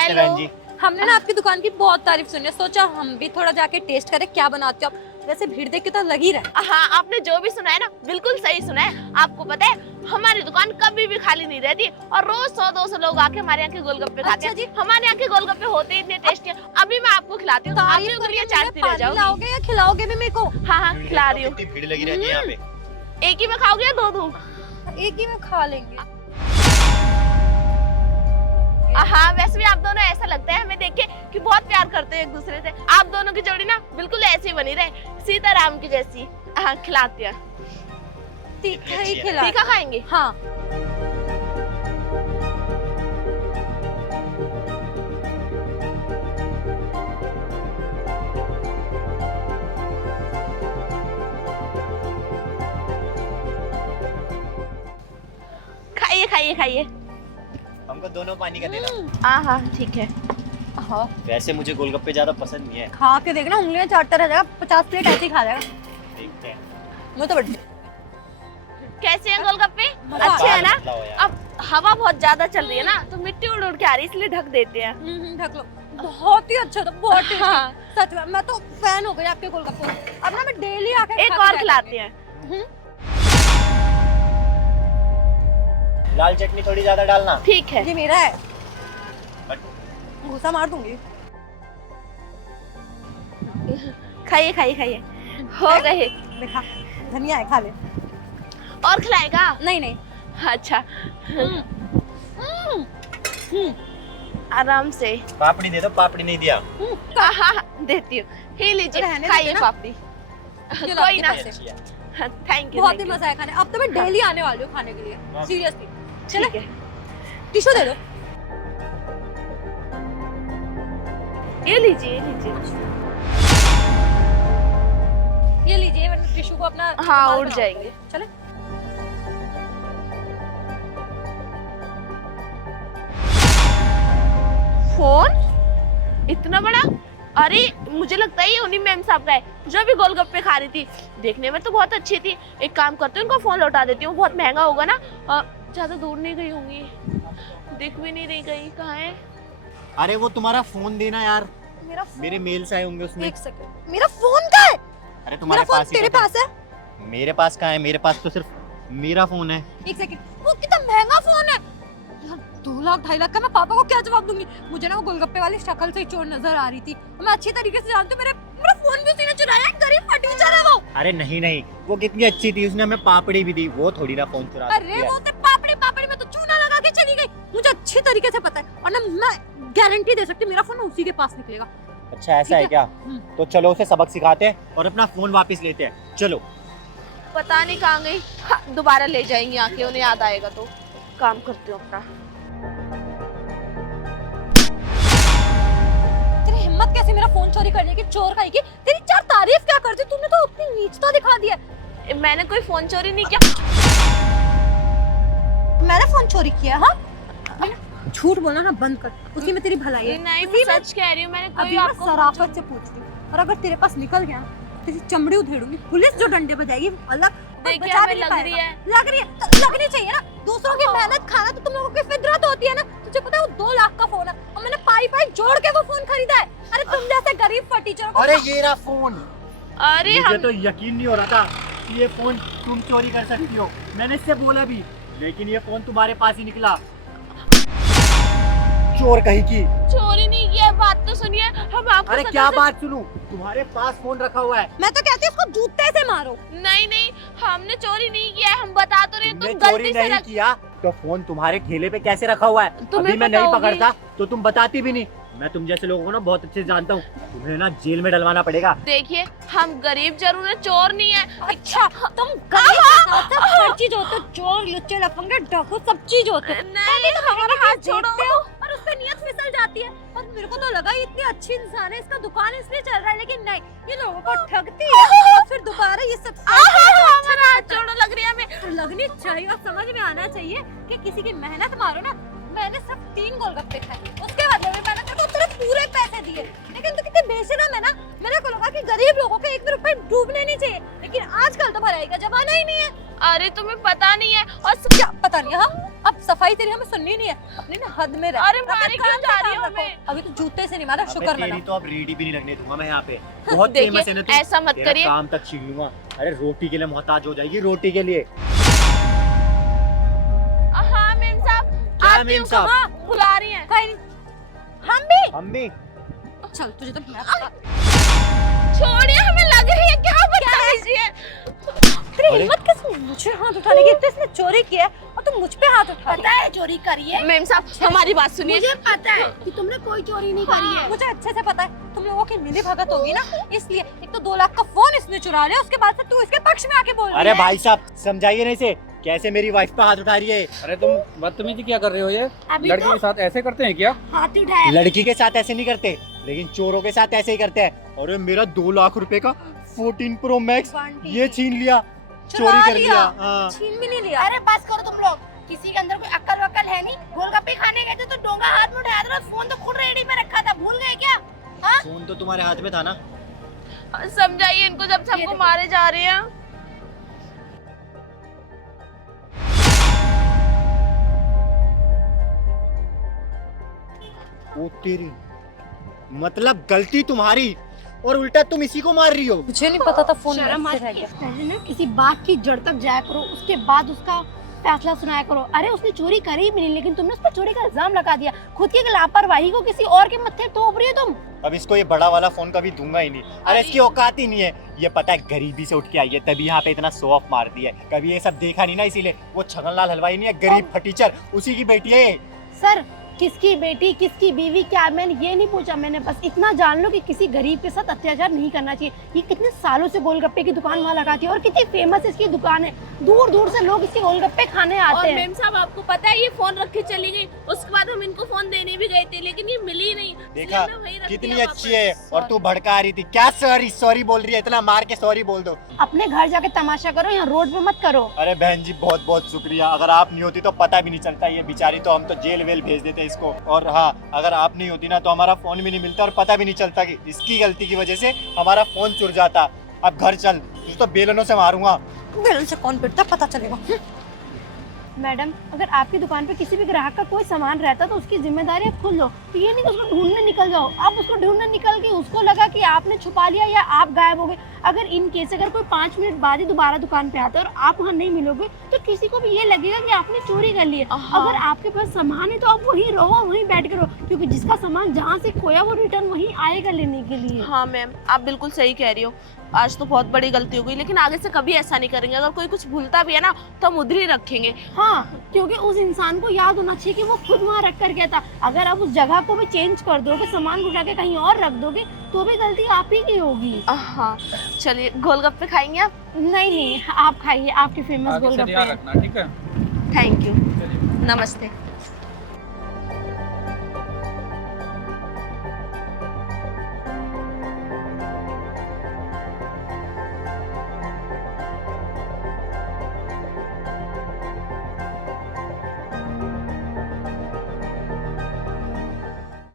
नमस्ते बहन जी। हमने ना आपकी दुकान की बहुत तारीफ सुनी है, सोचा हम भी थोड़ा जाके टेस्ट करें क्या बनाते हो आप। वैसे भीड़ देख के तो लग ही रहा है। हाँ, आपने जो भी सुना है ना बिल्कुल सही सुना है। आपको पता है हमारी दुकान कभी भी खाली नहीं रहती और रोज 100-200 लोग आके हमारे यहाँ के गोलगप्पे खाते हैं। अच्छा जी। हमारे यहाँ के गोलगप्पे होते ही इतने टेस्टी हैं। अभी मैं आपको खिलाती हूँ, आप भी उंगलियां चाटती रह जाओगी। लाओगे या खिलाओगे भी मेरे को? हाँ, खिला रही हूँ। कितनी भीड़ लगी रहती है यहाँ पे। एक ही में खाओगे या 2 दूँ? एक ही में खा लेंगे। हाँ, वैसे भी आप दोनों ऐसा लगता है हमें देख के कि बहुत प्यार करते हैं एक दूसरे से। आप दोनों की जोड़ी ना बिल्कुल ऐसी ही बनी रहे, सीताराम की जैसी। हाँ, खिलाती है। तीखा ही खिला। तीखा खाएंगे? हाँ। खाइए खाइए खाइए। हमको दोनों पानी का देना। हाँ हाँ ठीक है। हाँ, वैसे मुझे गोलगप्पे ज्यादा पसंद नहीं है। खा के देखना, उंगलियां चाटता रह जाएगा। 50 प्लेट ऐसे ही खा जाएगा। देखते हैं। मुझे तो बढ़िया। कैसे हैं गोलगप्पे? मजा अच्छे आ है ना? बताओ यार। अब हवा बहुत ज्यादा चल रही है ना तो मिट्टी उड़ उड़ के आ रही है, इसलिए ढक देते हैं। ढक लो। बहुत ही अच्छा था, बहुत टेस्टी। हाँ। सच में मैं तो फैन हो गई आपके गोलगप्पे की। अब ना मैं डेली आके एक खा के और जाया खिलाते करूंगी। हैं। लाल चटनी थोड़ी ज्यादा डालना। ठीक है। ये मेरा है, बट घूसा मार दूंगी। खाइए खाइए खाइए। हो गए। देखा, धनिया है, खा ले। और खिलाएगा? नहीं नहीं। अच्छा, हम्म, आराम से। पापड़ी दे दो, पापड़ी नहीं दिया। हाँ हाँ, देती हूँ। ही लीजिए, रहने खाइए देते ना। पापड़ी। ये लो कोई आपके ना। पैसे। अच्छी है। Thank you. बहुत ही मजा आया खाने। अब तो मैं डेली आने वाली हूँ खाने के लिए, हाँ। सीरियसली। ठीक चले, है। टिश्यू दे दो। ये लीजिए, ये लीजिए। ये लीजिए, वरना टिश्यू को अपना हाँ, रुमाल उड़ बनाओ। जाएंगे। चले। फोन इतना बड़ा? अरे मुझे लगता है ये उन्हीं मैम साहब का है जो भी गोलगप्पे खा रही थी। देखने में तो बहुत अच्छी थी। एक काम करती हूँ, इनको फोन लौटा देती हूँ, बहुत महंगा होगा ना। ज्यादा दूर नहीं गई होंगी, दिख भी नहीं रही गई कहाँ है। अरे वो तुम्हारा फोन देना यार, मेरा फोन, मेरे मेल्स आए होंगे उसमें। एक सेकंड। मेरा फोन कहाँ है? अरे मेरा तुम्हारे फोन पास ही तेरे तो था। पास है? मेरे पास कहाँ है? मेरे पास तो सिर्फ मेरा फोन है। एक सेकंड। वो कितना महंगा फोन है यार, 2 लाख 2.5 लाख का। मैं पापा को क्या जवाब दूंगी? मुझे ना वो गोलगप्पे वाली शक्ल से ही चोर नजर आ रही थी। मैं अच्छी तरीके से जानती हूँ, मेरा फोन भी उसी ने चुराया है। गरीब फटीचर है वो। अरे नहीं नहीं, वो कितनी अच्छी थी, उसने हमें पापड़ी भी दी। वो थोड़ी ना फोन चुरा सकती अरे है। वो तो पापड़ी पापड़ी में तो चूना लगा के चली गई। मुझे अच्छी तरीके से पता है, और ना मैं गारंटी दे सकती हूँ मेरा फोन उसी के पास निकलेगा। अच्छा ऐसा है ठीक क्या? हम्म। तो चलो उसे सबक सिखाते हैं और अपना फोन वापस लेते हैं। चलो। पता नहीं कहाँ गई। हाँ, दोबारा ले जाएंगे आके, उन्हें याद आएगा तो। काम करती हूँ अपना। तेरी हिम्मत कैसे मेरा फोन चोरी करने की? चोर कहीं की। तेरी 4 तारीफ क्या करती? तूने तो अपनी नीचता दिखा दी है। मैंने कोई फोन चोरी नहीं किया। मैंने फोन चोरी किया? हाँ, झूठ बोलना ना बंद कर, उसी में तेरी भलाई है। नहीं, उसी मैं में- सच कह रही हूँ। मैंने कोई अभी मैं आपको सराफत से पूछती हूँ, और अगर तेरे पास निकल गया ना, तेरी चमड़ी उधेड़ूंगी। पुलिस जो डंडे बजाएगी वो अलग। देखिए, बचा हमें भी नहीं लग पाएगा। रही है। लग रही है तो लगनी चाहिए ना। दूसरों की मेहनत खाना तो तुम लोगों की फितरत होती है ना। तुझे पता है वो 2 लाख का फोन है और मैंने पाई पाई जोड़ के वो फोन खरीदा है। अरे तुम जैसे गरीब फटीचरों को। अरे ये रहा फोन। अरे मुझे हम तो यकीन नहीं हो रहा था कि ये फोन तुम चोरी कर सकती हो। मैंने इससे बोला भी, लेकिन ये फोन तुम्हारे पास ही निकला। चोर कहीं की। चोरी नहीं किया है, बात तो सुनिए। हम आपको अरे सजा क्या से- बात सुनूं? तुम्हारे पास फोन रखा हुआ है। मैं तो कहती हूँ उसको जूते से मारो। नहीं नहीं, हमने चोरी नहीं किया है। हम बता तो रहे हैं, तुमने तुम चोरी गलती से नहीं किया तो फोन तुम्हारे ठेले पे कैसे रखा हुआ है? तुम्हें अभी मैं पता नहीं होगी। पकड़ता तो तुम बताती भी नहीं। मैं तुम जैसे लोगों को ना बहुत अच्छे से जानता हूँ। तुम्हें ना जेल में डलवाना पड़ेगा। देखिए, हम गरीब जरूर है, चोर नहीं है। अच्छा, तुम गरीब के साथ साथ हर चीज होते हो। चोर, लुच्चे, लफंगे, डाकू, सब चीज होते हो। नहीं, हमारा हाथ छोड़ो। देखते हो और उस पे नियत फिसल जाती है। और मेरे को तो लगा ये इतनी अच्छी इंसान है, इसका दुकान इसलिए चल रहा है, लेकिन नहीं, ये लोगों को ठगती है और फिर दोबारा ये सब हमारा हाथ छोड़ो, लग रही है हमें। लगनी चाहिए और समझ में आना चाहिए कि किसी की मेहनत मारो ना। मैंने सिर्फ 3 गोलगप्पे खाए, उसके बदले में मैंने तेरे को तेरे पूरे पैसे दिए। लेकिन तू कितने बेशरम है ना। मेरे को लगा कि गरीब लोगों के 1 भी रुपए डूबने नहीं चाहिए, लेकिन आजकल तो भलाई का जमाना ही नहीं है। अरे तुम्हें पता नहीं है। और क्या पता नहीं? हाँ, अब सफाई तेरी हमें सुननी नहीं है, अपनी ना हद में रह। अरे अपने मारे काम क्यों से जा काम रही हो रखो। हमें? अभी तो जूते से नहीं मारा, अबे शुक्र तेरी मना। तो अब रेडी भी नहीं लगने दूंगा मैं यहाँ पे। बहुत फेमस है ना तू। ऐसा मत तेरा करिए। काम तक छीन लूंगा। अरे रोटी के लिए मोहताज हो जाएगी, रोटी के लिए। हाँ मेम साहब, क्या आती मेम हूँ, साहब? कहाँ बुला रही हैं? कहीं नहीं। हम भी अम्मी चल, तुझे तो मैं छोड़िए, हमें लग रही है क्या बदतमीजी है। तेरी अरे। हिम्मत कैसे मुझे हाथ उठाने की? तो इसने चोरी किया है और तुम मुझ पे हाथ उठा रही पता है चोरी करी है? मेम साहब हमारी बात सुनिए। मुझे पता है कि तुमने कोई चोरी नहीं करी है। मुझे अच्छे से पता है तुम लोगों की मिली भगत होगी ना, इसलिए। एक तो 2 लाख का फोन इसने चुरा लिया, उसके बाद से तू इसके पक्ष में आके बोल रही अरे है। भाई साहब समझाइए नहीं से, कैसे मेरी वाइफ पे हाथ उठा रही है। अरे तुम बदतमीजी क्या कर रहे हो? ये अभी लड़की तो के साथ ऐसे करते हैं क्या? हाथ उठाया। लड़की के साथ ऐसे नहीं करते, लेकिन चोरों के साथ ऐसे ही करते हैं। और मेरा 2 लाख रुपए का 14 प्रो मैक्स बंटी। ये छीन लिया, चुरा चोरी कर लिया। लिया। हाँ। छीन भी नहीं लिया। अरे बस करो तुम लोग, किसी के अंदर कोई अक्ल वक्ल है नहीं। गोलगप्पे खाने गए थे तो डोंगा हाथ में उठाया था, फोन तो खुद रेडी पे रखा था, भूल गए क्या? हाँ? फोन तो तुम्हारे हाथ में था ना। समझाइए इनको जब से हमको मारे जा रहे हैं। ओ तेरी, मतलब गलती तुम्हारी और उल्टा तुम इसी को मार रही हो। मुझे नहीं पता था फोन शर्म में आती रह है। गया। पहले ना किसी बात की जड़ तक जाया करो, उसके बाद उसका फैसला सुनाया करो। अरे उसने चोरी करी भी नहीं, लेकिन तुमने उस पर चोरी का इल्जाम लगा दिया। खुद की लापरवाही को किसी और के मत्थे थोप रही हो तुम। अब इसको ये बड़ा वाला फोन कभी दूंगा ही नहीं। अरे इसकी औकात ही नहीं है। ये पता है गरीबी से उठ के आई है, तभी यहाँ पे इतना शो ऑफ मार दिया है। कभी ये सब देखा नहीं ना, इसीलिए। वो छगनलाल हलवाई नहीं है, गरीब फटीचर, उसी की बेटी है ये। सर, किसकी बेटी किसकी बीवी क्या, मैंने ये नहीं पूछा। मैंने बस इतना जान लो कि किसी गरीब के साथ अत्याचार नहीं करना चाहिए। ये कितने सालों से गोलगप्पे की दुकान वहाँ लगाती है और कितनी फेमस इसकी दुकान है। दूर दूर से लोग इसके गोलगप्पे खाने और आते हैं। मेम साहब आपको पता है ये फोन रख के चली गई, उसके बाद हम इनको फोन देने भी गए थे लेकिन ये मिली नहीं। देखा इसलिए मैं वहीं रख कितनी दिया अच्छी वापस। है, और तू भड़का रही थी। क्या सॉरी सॉरी बोल रही है? इतना मार के सॉरी बोल दो। अपने घर जाके तमाशा करो, यहाँ रोड पे मत करो। अरे बहन जी बहुत बहुत शुक्रिया। अगर आप नहीं होती तो पता भी नहीं चलता ये बेचारी, तो हम तो जेल वेल भेज देते इसको। और हाँ, अगर आप नहीं होती ना तो हमारा फोन भी नहीं मिलता और पता भी नहीं चलता कि इसकी गलती की वजह से हमारा फोन चुर जाता। अब घर चल, तुझे तो बेलनों से मारूंगा। बेलन से कौन पिटता पता चलेगा। मैडम, अगर आपकी दुकान पे किसी भी ग्राहक का कोई सामान रहता तो उसकी जिम्मेदारी आप खुद लो। तो ये नहीं कि उसको ढूंढने निकल जाओ। आप उसको ढूंढने निकल के उसको लगा कि आपने छुपा लिया या आप गायब हो गए। अगर इन केस अगर कोई 5 मिनट बाद ही दोबारा दुकान पे आता है और आप वहाँ नहीं मिलोगे तो किसी को भी ये लगेगा कि आपने चोरी कर ली है। हाँ। अगर आपके पास सामान है तो आप वहीं रहो, वहीं बैठ कर रहो, क्योंकि जिसका सामान जहाँ से खोया वो रिटर्न वहीं आएगा लेने के लिए। हाँ मैम, आप बिल्कुल सही कह रही हो। आज तो बहुत बड़ी गलती हो गई, लेकिन आगे से कभी ऐसा नहीं करेंगे। अगर कोई कुछ भूलता भी है ना तो हम उधर ही रखेंगे। हाँ, क्योंकि उस इंसान को याद होना चाहिए कि वो खुद वहाँ रख कर गया था। अगर आप उस जगह को भी चेंज कर दोगे, सामान उठा के कहीं और रख दोगे, तो भी गलती आप ही की होगी। हाँ चलिए, गोलगप्पे खाएंगे आप? नहीं, आप खाइए, आपके फेमस आगे से गोलगप्पे ध्यान हैं। रखना, ठीक है? थैंक यू, चलिए। नमस्ते।